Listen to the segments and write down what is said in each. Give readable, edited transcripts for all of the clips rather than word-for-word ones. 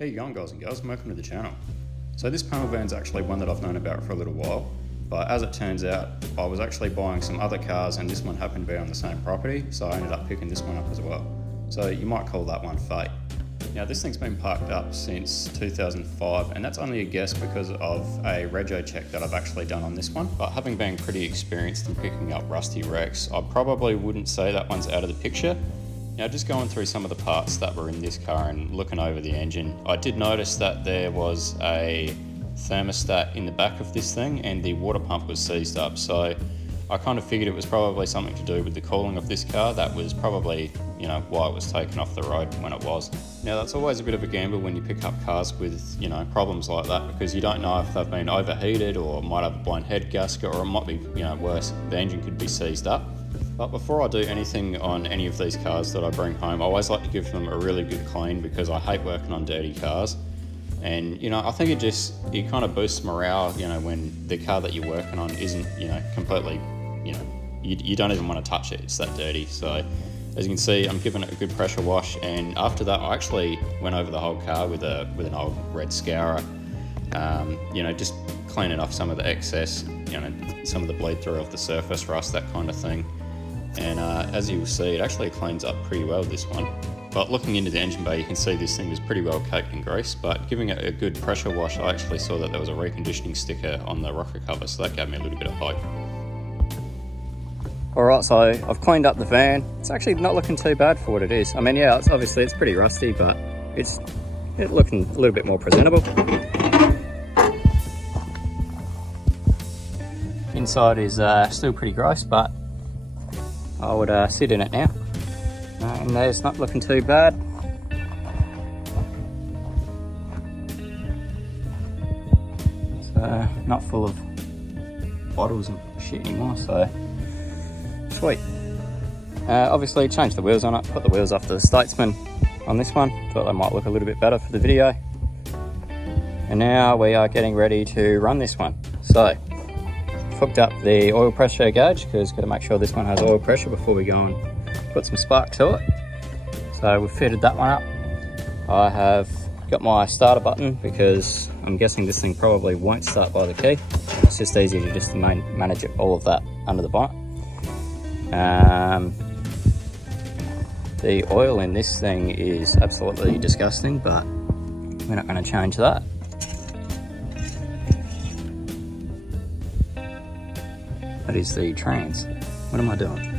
How you going, guys and girls? Welcome to the channel. So this panel van's actually one that I've known about for a little while, but as it turns out, I was actually buying some other cars and this one happened to be on the same property, so I ended up picking this one up as well. So you might call that one fate. Now this thing's been parked up since 2005, and that's only a guess because of a rego check that I've actually done on this one. But having been pretty experienced in picking up rusty wrecks, I probably wouldn't say that one's out of the picture. Now just going through some of the parts that were in this car and looking over the engine, I did notice that there was a thermostat in the back of this thing and the water pump was seized up. So I kind of figured it was probably something to do with the cooling of this car. That was probably, you know, why it was taken off the road when it was. Now that's always a bit of a gamble when you pick up cars with, you know, problems like that, because you don't know if they've been overheated or might have a blown head gasket, or it might be, you know, worse, the engine could be seized up. But before I do anything on any of these cars that I bring home, I always like to give them a really good clean, because I hate working on dirty cars. And, you know, I think it kind of boosts morale, you know, when the car that you're working on isn't, you know, completely, you know, you don't even want to touch it, it's that dirty. So as you can see, I'm giving it a good pressure wash, and after that I actually went over the whole car with an old red scourer, you know, just cleaning off some of the excess, you know, some of the bleed through of the surface rust, that kind of thing. And as you will see, it actually cleans up pretty well, this one. But looking into the engine bay, you can see this thing was pretty well caked in grease, but giving it a good pressure wash, I actually saw that there was a reconditioning sticker on the rocker cover, so that gave me a little bit of hope. Alright, so I've cleaned up the van. It's actually not looking too bad for what it is. I mean, yeah, it's pretty rusty, but it's looking a little bit more presentable. Inside is still pretty gross, but I would sit in it now. And there's not looking too bad. It's not full of bottles and shit anymore, so sweet. Obviously changed the wheels on it, put the wheels off the Statesman on this one, thought they might look a little bit better for the video. And now we are getting ready to run this one. So hooked up the oil pressure gauge, because got to make sure this one has oil pressure before we go and put some spark to it. So we've fitted that one up. I have got my starter button, because I'm guessing this thing probably won't start by the key. It's just easy to just manage all of that under the bonnet. The oil in this thing is absolutely disgusting, but we're not going to change that. That is the trans. What am I doing?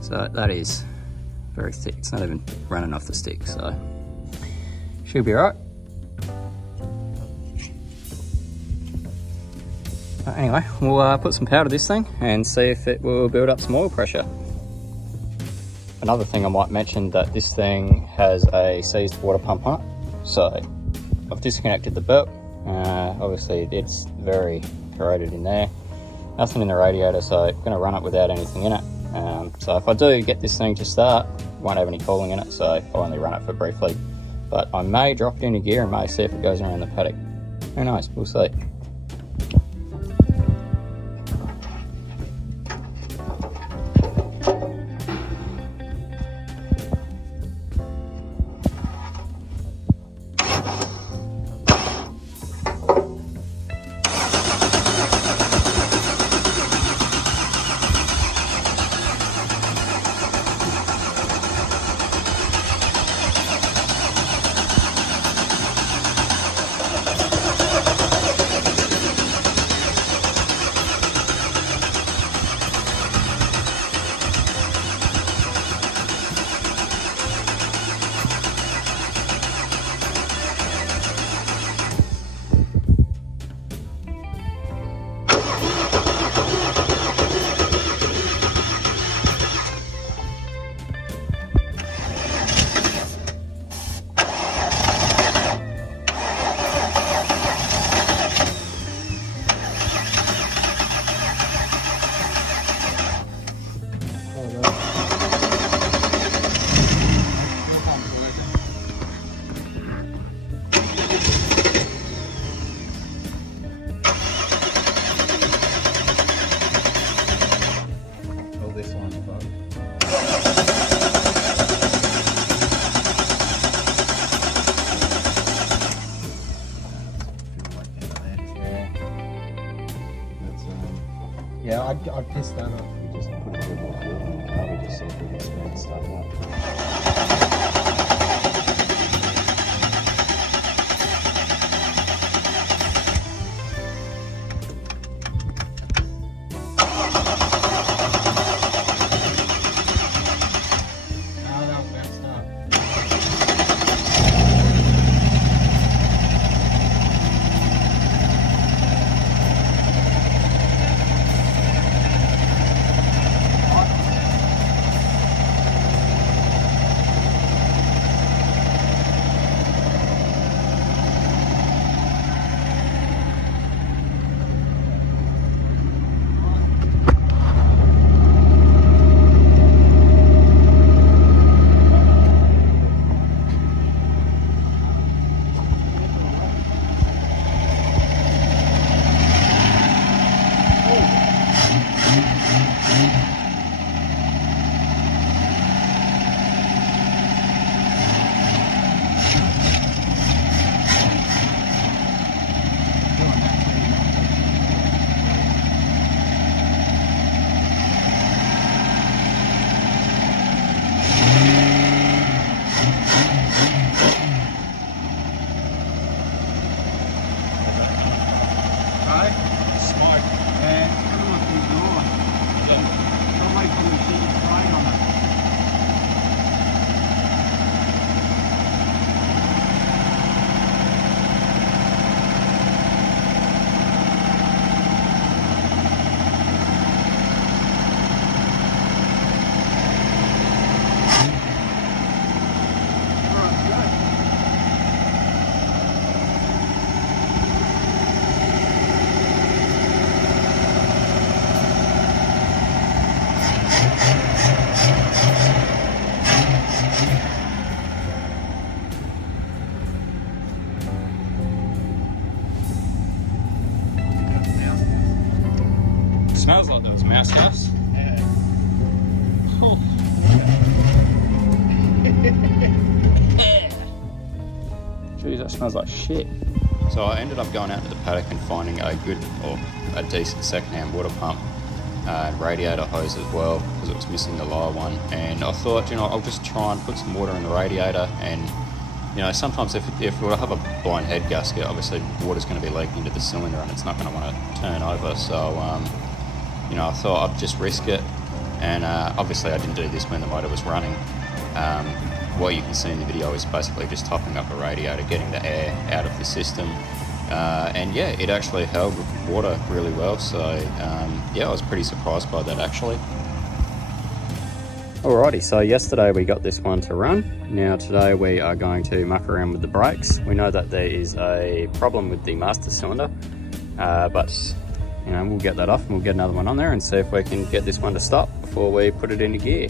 So that is very thick. It's not even running off the stick, so should be alright. Anyway, we'll put some power to this thing and see if it will build up some oil pressure. Another thing I might mention, that this thing has a seized water pump on it. So I've disconnected the belt. Obviously it's very corroded in there. Nothing in the radiator, so I'm going to run it without anything in it. So if I do get this thing to start, won't have any cooling in it, so I'll only run it for briefly. But I may drop it into gear and may see if it goes around the paddock. Who knows, we'll see. I'd piss that off. We just put a bit more fuel in the car, we just see if we can speed stuff up. Smells like those mouse gas. Yeah. Oh. Jeez, that smells like shit. So I ended up going out to the paddock and finding a good, or a decent second-hand water pump and radiator hose as well, because it was missing the lower one. And I thought, you know, I'll just try and put some water in the radiator. And you know, sometimes if we have a blind head gasket, obviously water's going to be leaking into the cylinder and it's not going to want to turn over. So you know, I thought I'd just risk it. And obviously I didn't do this when the motor was running. What you can see in the video is basically just topping up a radiator, getting the air out of the system. And yeah, it actually held water really well. So yeah, I was pretty surprised by that actually. Alrighty, so yesterday we got this one to run. Now today we are going to muck around with the brakes. We know that there is a problem with the master cylinder, but you know, we'll get that off and we'll get another one on there and see if we can get this one to stop before we put it into gear.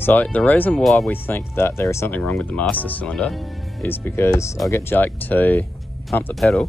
So the reason why we think that there is something wrong with the master cylinder is because I'll get Jake to pump the pedal.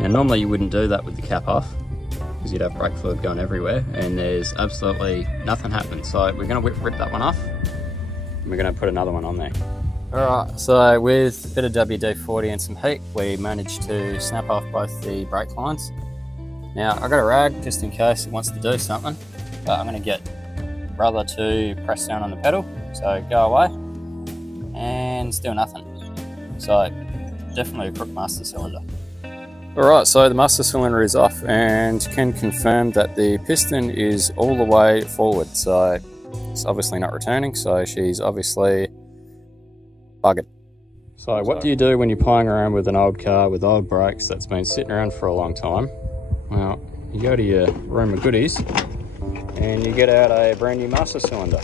Now normally you wouldn't do that with the cap off, because you'd have brake fluid going everywhere, and there's absolutely nothing happening. So we're going to rip that one off and we're going to put another one on there. Alright, so with a bit of WD-40 and some heat, we managed to snap off both the brake lines. Now I've got a rag just in case it wants to do something, but I'm going to get brother to press down on the pedal, so go away, and still nothing. So definitely a crook master cylinder. Alright, so the master cylinder is off and can confirm that the piston is all the way forward, so it's obviously not returning, so she's obviously buggered. So what do you do when you're playing around with an old car with old brakes that's been sitting around for a long time? Well, you go to your room of goodies and you get out a brand new master cylinder.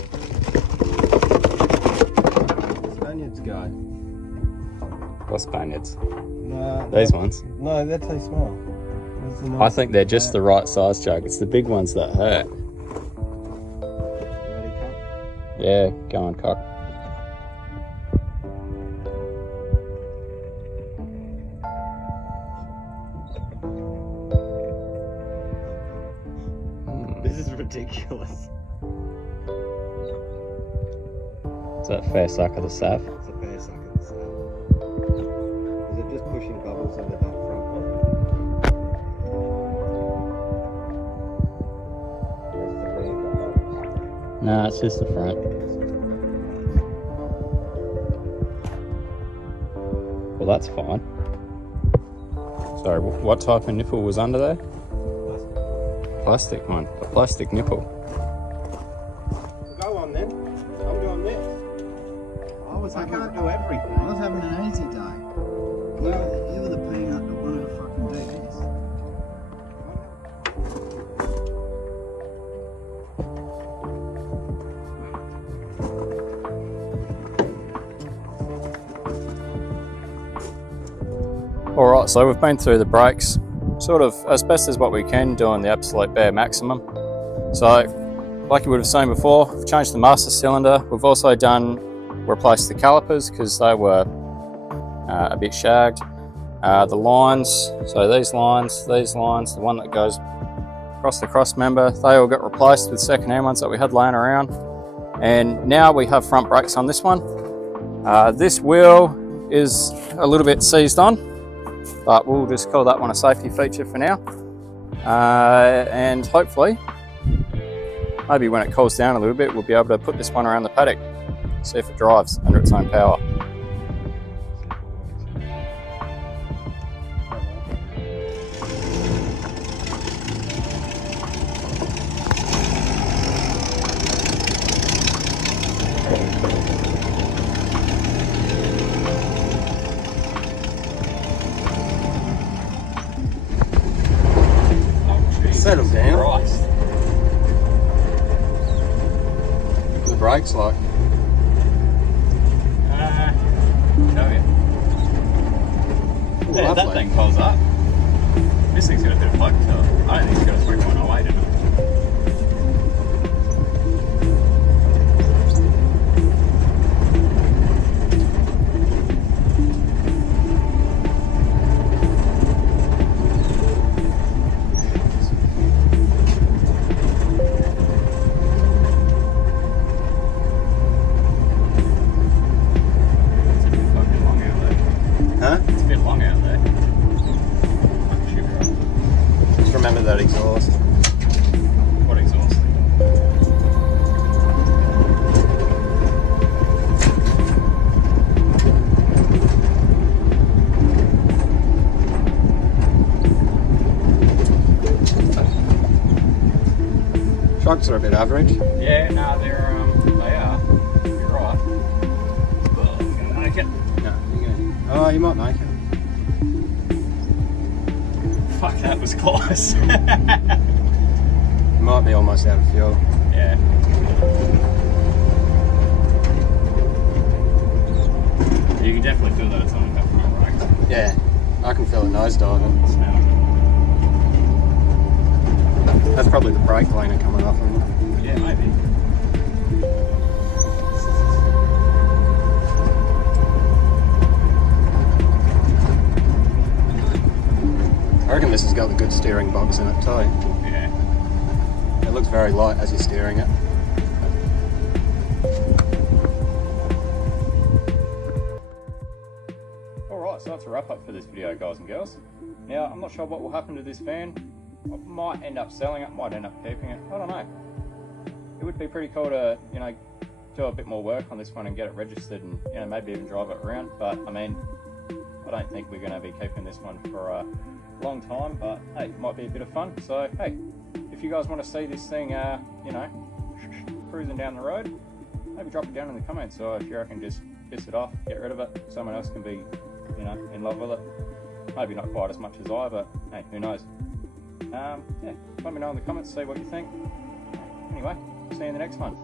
Spaniards go. What Spaniards? No, these ones? No, they're too small. I think they're just the right size, Jake. It's the big ones that hurt. Ready, cock? Yeah, go on, cock. This is ridiculous. Is that fair suck of the sap? It's a fair suck of the sap. Is it just pushing bubbles in the front one? Nah, it's just the front. Well, that's fine. Sorry, what type of nipple was under there? Plastic one. A plastic nipple. Go on then. I'm doing this. I can't do everything. I was having an easy day. You were the peanut that wanted to fucking do this. Alright, so we've been through the brakes sort of as best as what we can, doing the absolute bare maximum. So, like you would have seen before, we've changed the master cylinder. We've also replaced the calipers because they were a bit shagged. The lines, so these lines, the one that goes across the cross member, they all got replaced with second-hand ones that we had laying around. And now we have front brakes on this one. This wheel is a little bit seized on, but we'll just call that one a safety feature for now. And hopefully, maybe when it cools down a little bit, we'll be able to put this one around the paddock, see if it drives under its own power. Settle down. Christ. The brakes like. Show you. Yeah, that thing pulls up. This thing's got a bit of flex to it. I don't think it's got a 3.08 in it. Remember that exhaust. What exhaust? Shocks are a bit average. Yeah, no, they are. You're right. Well, I'm gonna make it. No, oh, you might make it. Fuck, that was close. Might be almost out of fuel. Yeah. You can definitely feel that it's on that front brakes. Yeah, I can feel it nosediving. Smell. That's probably the brake cleaner coming off. Yeah, maybe. I reckon this has got the good steering box in it too. Yeah. It looks very light as you're steering it. Alright, so that's a wrap up for this video, guys and girls. Now, I'm not sure what will happen to this van. I might end up selling it, might end up keeping it, I don't know. It would be pretty cool to, you know, do a bit more work on this one and get it registered and, you know, maybe even drive it around. But, I mean, I don't think we're going to be keeping this one for a long time, but hey, it might be a bit of fun. So hey, if you guys want to see this thing you know, cruising down the road, maybe drop it down in the comments, or if you reckon just piss it off, get rid of it, someone else can be, you know, in love with it. Maybe not quite as much as I, but hey, who knows. Yeah, let me know in the comments, see what you think. Anyway, see you in the next one.